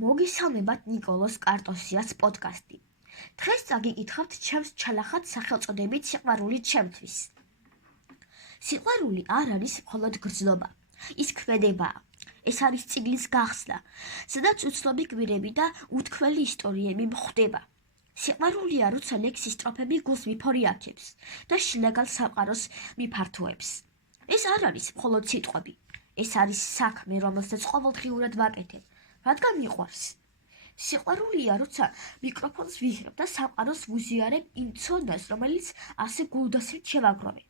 მოგესალმებათ ნიკოლოს კარტოსიას პოდკასტი. დღეს წაგიკითხავთ ჩემს ჩალახად სახელწოდებით სიყვარული ჩემთვის. სიყვარული არ არის მხოლოდ გრძნობა, ის ქმედებაა. ეს არის წიგნის გახსნა, სადაც უცნობი გმირები და უთქმელი ისტორიები გვხვდება. სიყვარულია, როცა ლექსის სტროფები გულს მიფორიაქებს და შინაგან სამყაროს მიფართოებს. ეს არ არის მხოლოდ სიტყვები, ეს არის საქმე, რომელსაც ყოველდღიურად ვაკეთებ. რადგან მიყვარს. სიყვარულია, როცა მიკროფონს ვიღებ და სამყაროს ვუზიარებ იმ ცოდნას, რომელიც ასე გულდასრით შევაგროვე.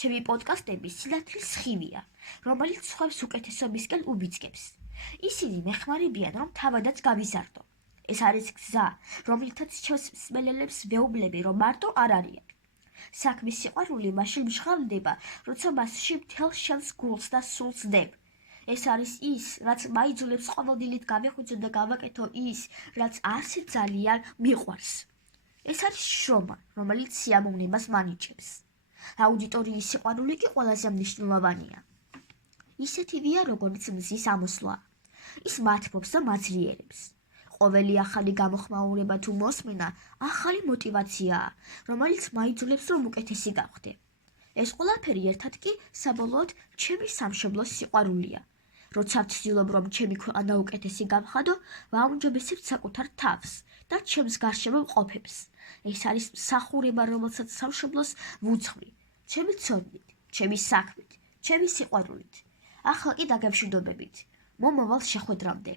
ჩემი პოდკასტები სინათლის სხივია, რომელიც სხვებს უკეთესობისკენ უბიძგებს. ისინი მეხმარებიან, რომ თავადაც გავიზარდო. ეს არის გზა, რომლითაც ჩემს მსმენელებს ვეუბნები, რომ მარტო არ არიან. საქმის სიყვარული მაშინ მჟღავნდება, როცა მასში მთელ შენს გულს და სულს დებ. ეს არის ის, რაც მაიძულებს ყოველდღიურად გავიღვიძო და გავაკეთო ის, რაც ასე ძალიან მიყვარს. ეს არის შრომა, რომელიც სიამოვნებას მანიჭებს. აუდიტორიის სიყვარული კი ყველაზე მნიშვნელოვანია. ისეთივეა, როგორც მზის ამოსვლა. ის მათბობს და მაძლიერებს. ყოველი ახალი გამოხმაურება თუ მოსმენა ახალი მოტივაციაა, რომელიც მაიძულებს, რომ უკეთესი გავხდე. ეს ყველაფერი ერთად კი საბოლოოდ ჩემი სამშობლოს სიყვარულია. როცა ვცდილობ, რომ ჩემი ქვეყანა უკეთესი გავხადო, ვაუმჯობესებ საკუთარ თავს და ჩემს გარშემო მყოფებს. ეს არის მსახურება, რომელსაც სამშობლოს ვუძღვი, ჩემი ცოდნით, ჩემი საქმით, ჩემი სიყვარულით. ახლა კი დაგემშვიდობებით. მომავალ შეხვედრამდე.